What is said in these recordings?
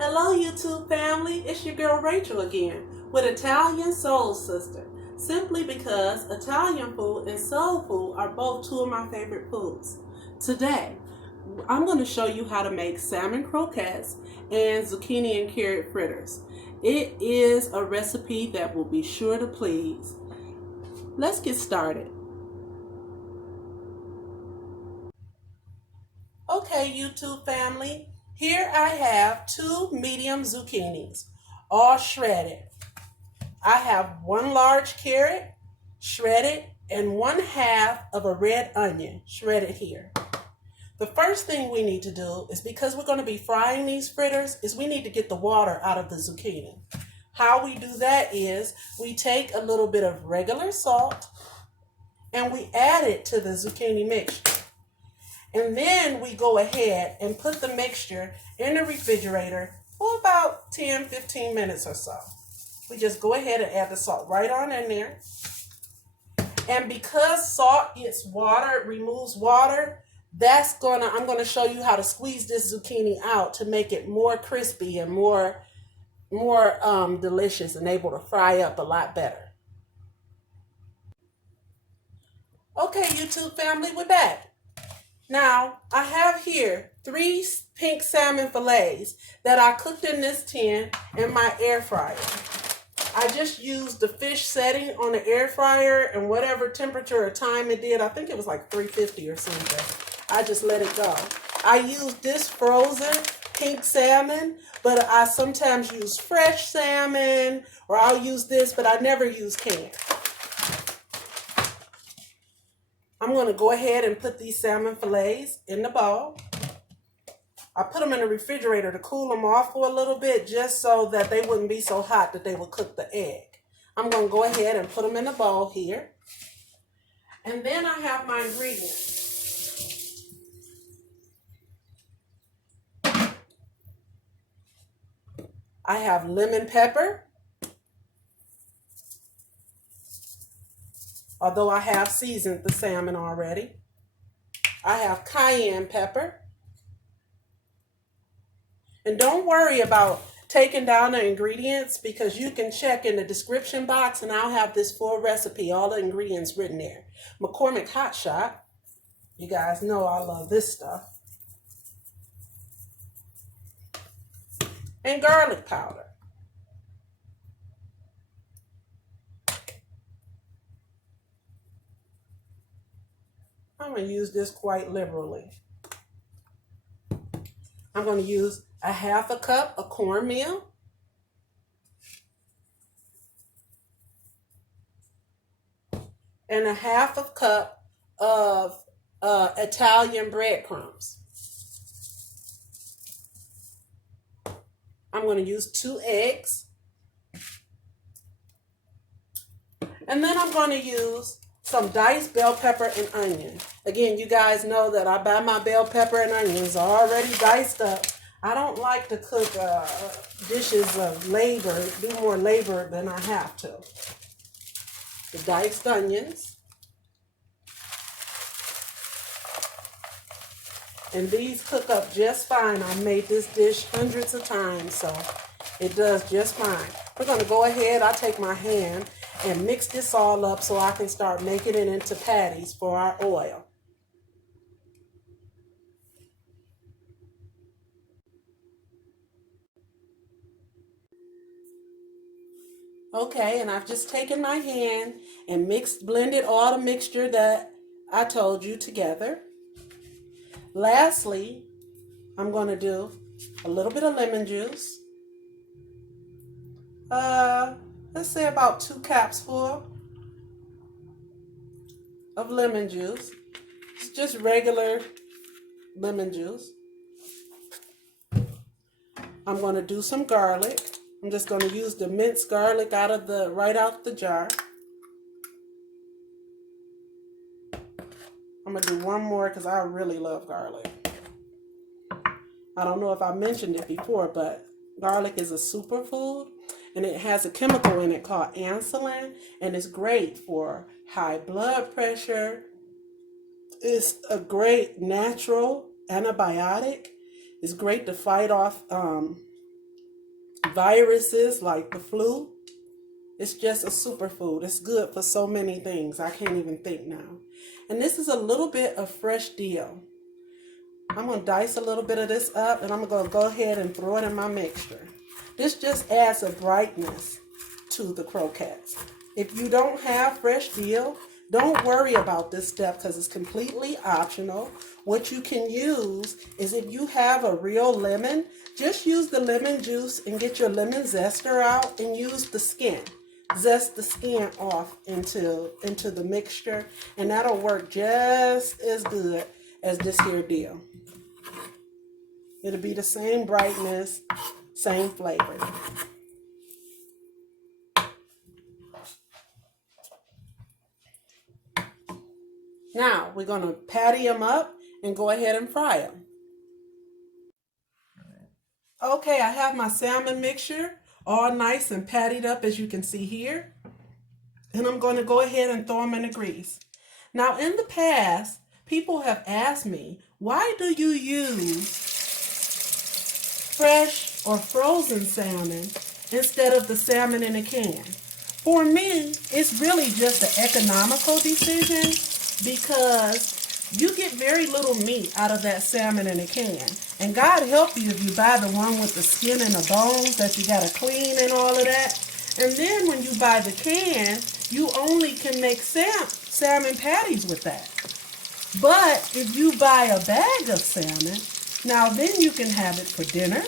Hello YouTube family, it's your girl Rachel again with Italian Soul Sister. Simply because Italian food and soul food are both two of my favorite foods. Today, I'm going to show you how to make salmon croquettes and zucchini and carrot fritters. It is a recipe that will be sure to please. Let's get started. Okay, YouTube family, here I have 2 medium zucchinis, all shredded. I have 1 large carrot, shredded, and 1/2 of a red onion, shredded here. The first thing we need to do is, because we're going to be frying these fritters, is we need to get the water out of the zucchini. How we do that is we take a little bit of regular salt and we add it to the zucchini mixture. And then we go ahead and put the mixture in the refrigerator for about 10-15 minutes or so. We just go ahead and add the salt right on in there. And because salt gets water, removes water, I'm going to show you how to squeeze this zucchini out to make it more crispy and more delicious and able to fry up a lot better. Okay, YouTube family, we're back. Now, I have here 3 pink salmon fillets that I cooked in this tin in my air fryer. I just used the fish setting on the air fryer, and whatever temperature or time it did, I think it was like 350 or something. I just let it go. I used this frozen pink salmon, but I sometimes use fresh salmon, or I'll use this, but I never use canned. I'm going to go ahead and put these salmon fillets in the bowl. I put them in the refrigerator to cool them off for a little bit, just so that they wouldn't be so hot that they would cook the egg. I'm going to go ahead and put them in the bowl here. And then I have my ingredients. I have lemon pepper. Although I have seasoned the salmon already. I have cayenne pepper. And don't worry about taking down the ingredients, because you can check in the description box and I'll have this full recipe, all the ingredients written there. McCormick Hot Shot. You guys know I love this stuff. And garlic powder. I'm going to use this quite liberally. I'm going to use 1/2 cup of cornmeal. And 1/2 cup of Italian breadcrumbs. I'm going to use 2 eggs. And then I'm going to use some diced bell pepper and onion. Again, you guys know that I buy my bell pepper and onions already diced up. I don't like to cook dishes of labor, do more labor than I have to. The diced onions. And these cook up just fine. I've made this dish hundreds of times, so it does just fine. We're going to go ahead, I'll take my hand and mix this all up so I can start making it into patties for our oil. Okay, and I've just taken my hand and blended all the mixture that I told you together. Lastly, I'm going to do a little bit of lemon juice. Let's say about 2 cups full of lemon juice. It's just regular lemon juice. I'm going to do some garlic. I'm just going to use the minced garlic right out the jar. I'm going to do 1 more because I really love garlic. I don't know if I mentioned it before, but garlic is a superfood, and it has a chemical in it called insulin, and it's great for high blood pressure. It's a great natural antibiotic. It's great to fight off viruses like the flu. It's just a superfood. It's good for so many things. I can't even think now. And this is a little bit of fresh dill. I'm going to dice a little bit of this up, and I'm going to go ahead and throw it in my mixture. This just adds a brightness to the croquettes. If you don't have fresh dill, don't worry about this step because it's completely optional. What you can use is if you have a real lemon, just use the lemon juice and get your lemon zester out and use the skin. Zest the skin off into the mixture, and that'll work just as good as this here dill. It'll be the same brightness, same flavor. Now, we're going to patty them up and go ahead and fry them. Okay, I have my salmon mixture all nice and patted up as you can see here. And I'm going to go ahead and throw them in the grease. Now, in the past, people have asked me, why do you use fresh or frozen salmon instead of the salmon in a can? For me, it's really just an economical decision because you get very little meat out of that salmon in a can. And God help you if you buy the one with the skin and the bones that you got to clean and all of that. And then when you buy the can, you only can make salmon patties with that. But if you buy a bag of salmon, now then you can have it for dinner.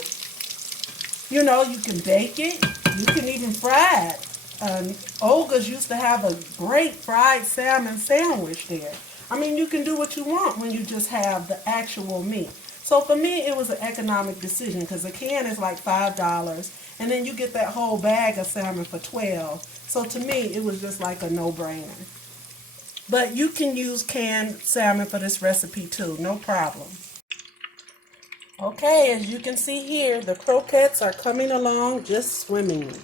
You know, you can bake it. You can even fry it. Olga's used to have a great fried salmon sandwich there. I mean, you can do what you want when you just have the actual meat. So for me, it was an economic decision because a can is like $5, and then you get that whole bag of salmon for $12. So to me, it was just like a no-brainer. But you can use canned salmon for this recipe too, no problem. Okay, as you can see here, the croquettes are coming along just swimmingly.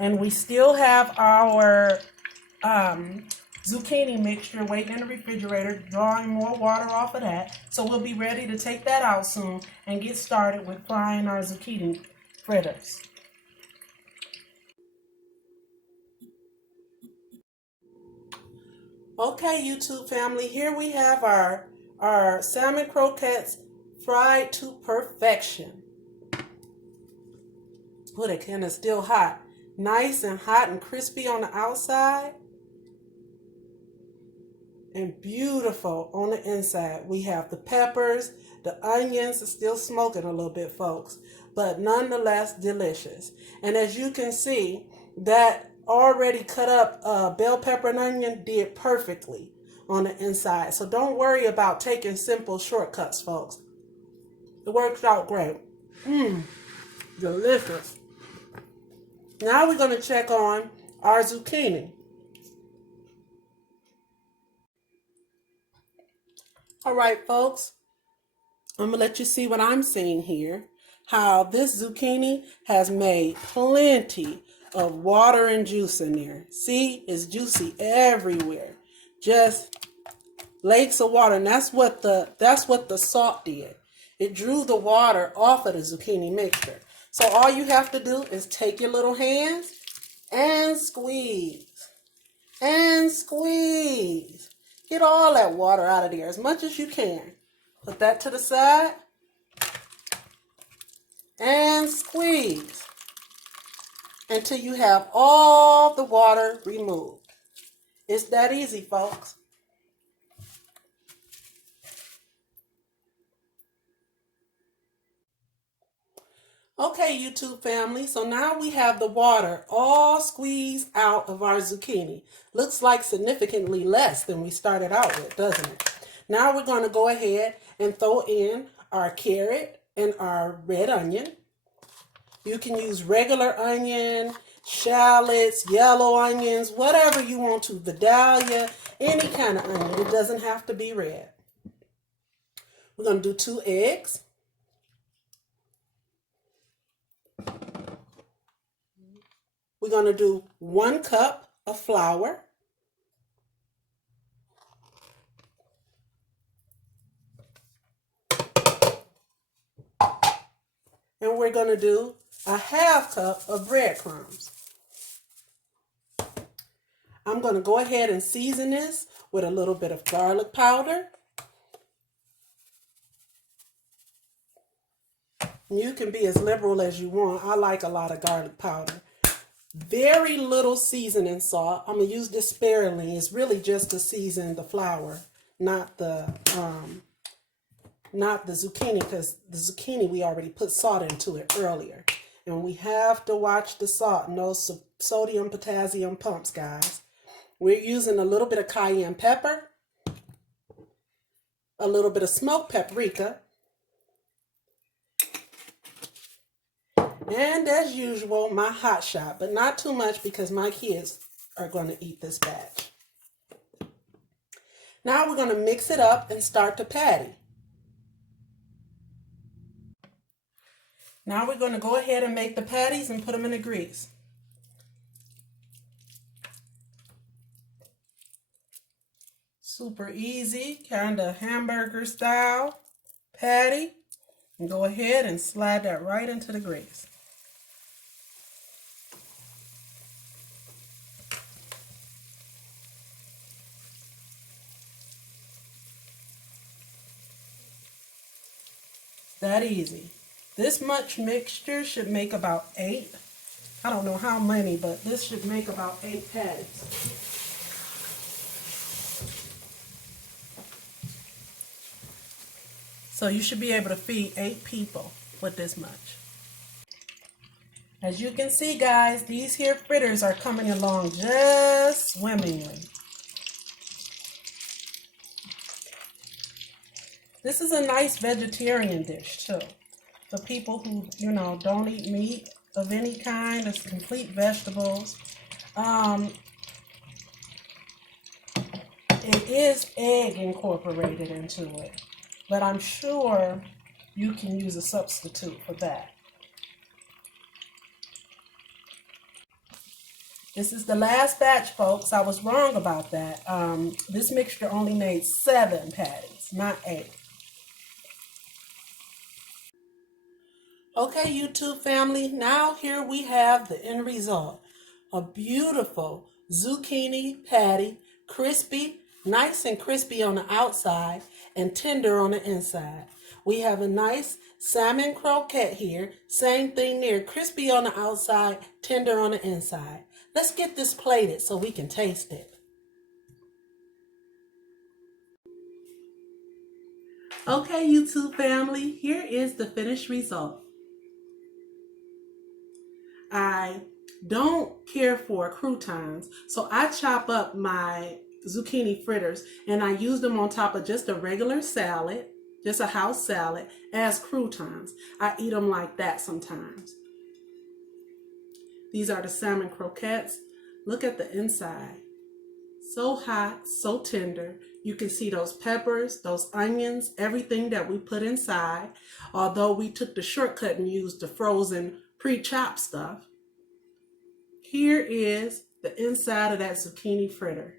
And we still have our zucchini mixture waiting in the refrigerator, drawing more water off of that. So we'll be ready to take that out soon and get started with frying our zucchini fritters. Okay, YouTube family, here we have our salmon croquettes fried to perfection. Oh, the can is still hot. Nice and hot and crispy on the outside. And beautiful on the inside. We have the peppers, the onions are still smoking a little bit, folks, but nonetheless delicious. And as you can see, that already cut up bell pepper and onion did perfectly on the inside. So don't worry about taking simple shortcuts, folks. It works out great. Delicious. Now we're going to check on our zucchini. All right, folks, I'm going to let you see what I'm seeing here. How this zucchini has made plenty of water and juice in there. See, it's juicy everywhere. Just lakes of water. And that's what the salt did. It drew the water off of the zucchini mixture. So all you have to do is take your little hands and squeeze. And squeeze. Get all that water out of there as much as you can. Put that to the side. And squeeze. Until you have all the water removed. It's that easy, folks. Okay, YouTube family, so now we have the water all squeezed out of our zucchini. Looks like significantly less than we started out with, doesn't it? Now we're going to go ahead and throw in our carrot and our red onion. You can use regular onion, shallots, yellow onions, whatever you want to, Vidalia, any kind of onion. It doesn't have to be red. We're going to do 2 eggs. We're going to do 1 cup of flour. And we're going to do a half cup of breadcrumbs. I'm going to go ahead and season this with a little bit of garlic powder. You can be as liberal as you want. I like a lot of garlic powder. Very little seasoning salt. I'm going to use this sparingly. It's really just to season the flour, not the zucchini, because the zucchini we already put salt into it earlier. And we have to watch the salt and those sodium potassium pumps, guys. We're using a little bit of cayenne pepper, a little bit of smoked paprika, and as usual, my hot shot, but not too much because my kids are going to eat this batch. Now we're going to mix it up and start to patty. Now we're going to go ahead and make the patties and put them in the grease. Super easy, kind of hamburger style patty. And go ahead and slide that right into the grease. That easy. This much mixture should make about 8. I don't know how many, but this should make about 8 patties. So you should be able to feed 8 people with this much. As you can see, guys, these here fritters are coming along just swimmingly. This is a nice vegetarian dish too. For people who, don't eat meat of any kind, it's complete vegetables. It is egg incorporated into it, but I'm sure you can use a substitute for that. This is the last batch, folks. I was wrong about that. This mixture only made 7 patties, not 8. Okay, YouTube family, now here we have the end result. A beautiful zucchini patty, crispy, nice and crispy on the outside and tender on the inside. We have a nice salmon croquette here, same thing there, crispy on the outside, tender on the inside. Let's get this plated so we can taste it. Okay, YouTube family, here is the finished result. I don't care for croutons, so I chop up my zucchini fritters and I use them on top of just a regular salad, just a house salad, as croutons. I eat them like that sometimes. These are the salmon croquettes. Look at the inside. So hot, so tender. You can see those peppers, those onions, everything that we put inside, although we took the shortcut and used the frozen pre-chopped stuff. Here is the inside of that zucchini fritter.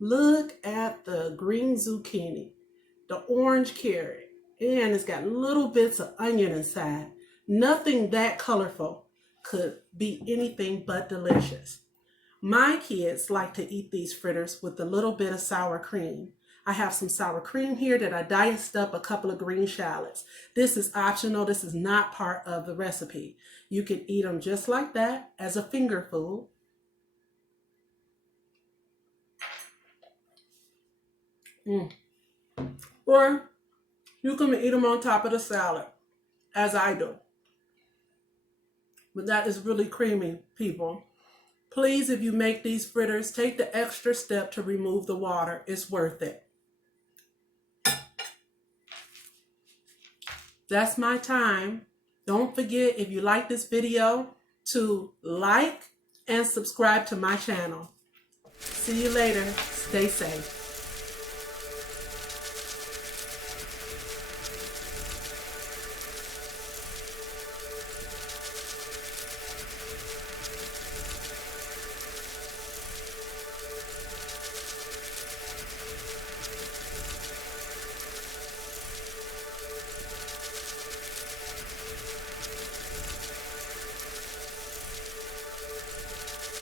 Look at the green zucchini, the orange carrot, and it's got little bits of onion inside. Nothing that colorful could be anything but delicious. My kids like to eat these fritters with a little bit of sour cream. I have some sour cream here that I diced up a couple of green shallots. This is optional. This is not part of the recipe. You can eat them just like that as a finger food. Or you can eat them on top of the salad, as I do. But that is really creamy, people. Please, if you make these fritters, take the extra step to remove the water. It's worth it. That's my time. Don't forget, if you like this video, to like and subscribe to my channel. See you later. Stay safe.